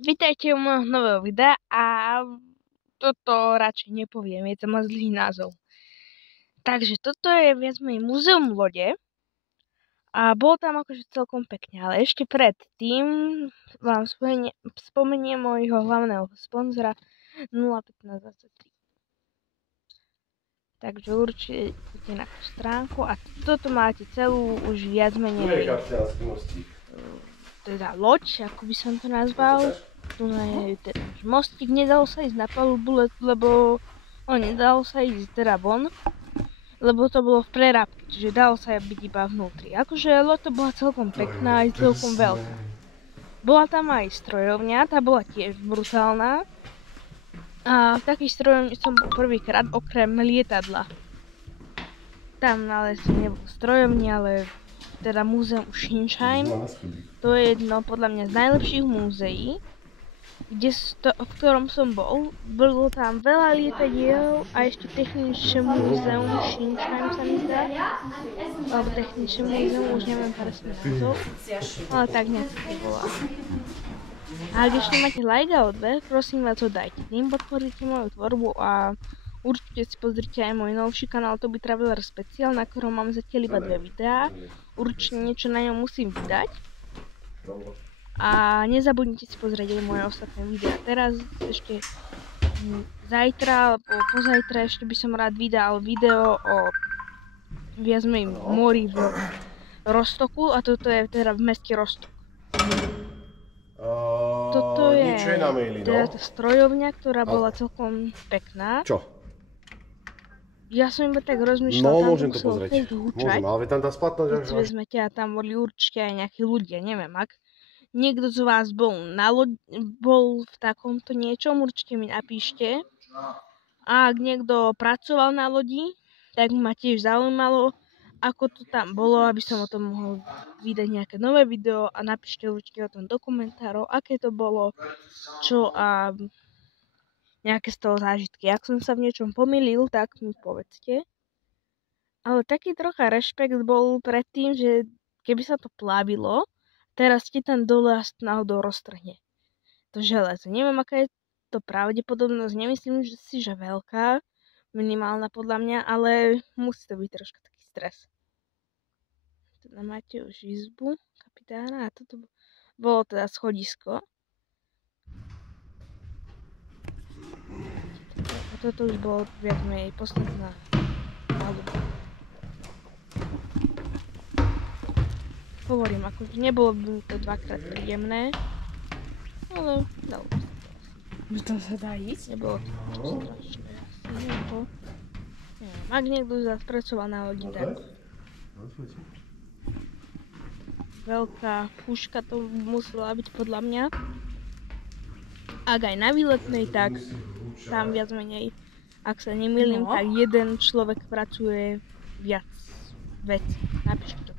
Vítajte u môjho nového videa a toto radšej nepoviem, je to moc zlý názov. Takže toto je viac menej múzeum lode a bolo tam akože celkom pekne, ale ešte predtým vám spomeniem môjho hlavného sponzora 01523. Takže určite na tú stránku a toto máte celú už viac menej teda loď, ako by som to nazval. Tu je ten mostík, nedalo sa ísť na palubu, lebo nedalo sa ísť teda von, lebo to bolo v prerábke, čiže dalo sa byť iba vnútri. Akože loď to bola celkom pekná, aj celkom veľká. Bola tam aj strojovňa, tá bola tiež brutálna. A v takej strojovni som bol prvýkrát okrem lietadla. Tam ale nebol strojovňa, ale teda múzeum Shinsheim. To je jedno podľa mňa z najlepších múzeí, v ktorom som bol. Bolo tam veľa lietadiel a ešte technické múzeum Shinsheim sa mi zdá. Alebo technické múzeum, už neviem presne názov. Ale tak nejak to volá. A ak ešte máte like a odber, prosím vás ho dajte. Tým podporíte moju tvorbu a určite si pozrite aj môj novší kanál Toby Traveler Special, na ktorom mám zatiaľ iba 2 videá. Určite niečo na ňom musím vydať. A nezabudnite si pozrieť aj moje ostatné videá. Teraz ešte zajtra alebo pozajtra ešte by som rád vydal video o viac menej mori v Rostoku a toto je teda v meste Rostok. Toto je teda tá strojovňa, ktorá bola celkom pekná. Čo? Ja som iba tak rozmýšľal, no, tam môžem to pozrieť. Môžem, ale tam tá splatnosť keď vezmete a tam boli určite aj nejakí ľudia, neviem, ak niekto z vás bol v takomto niečom, určite mi napíšte. A ak niekto pracoval na lodi, tak ma tiež zaujímalo, ako to tam bolo, aby som o tom mohol vydať nejaké nové video a napíšte určite o tom do komentárov, aké to bolo, čo a nejaké z toho zážitky. Ak som sa v niečom pomýlil, tak mi povedzte. Ale taký trocha rešpekt bol pred tým, že keby sa to plavilo, teraz ti tam dole a náhodou roztrhne to železo. Neviem, aká je to pravdepodobnosť, nemyslím si, že veľká, minimálna podľa mňa, ale musí to byť troška taký stres. Teda máte už izbu kapitána a toto bolo teda schodisko. A toto už bolo viac menej posledná paluba. Hovorím, akože nebolo by mi to dvakrát príjemné, ale dalo by sa to asi. Že tam sa dá ísť? Nebolo to strašné asi, nebo neviem, ak niekto zase pracoval na lodi, tak veľká puška to musela byť podľa mňa. Ak aj na výletnej, tak tam viac menej, ak sa nemýlim, tak jeden človek pracuje viac vecí. Napíšte to.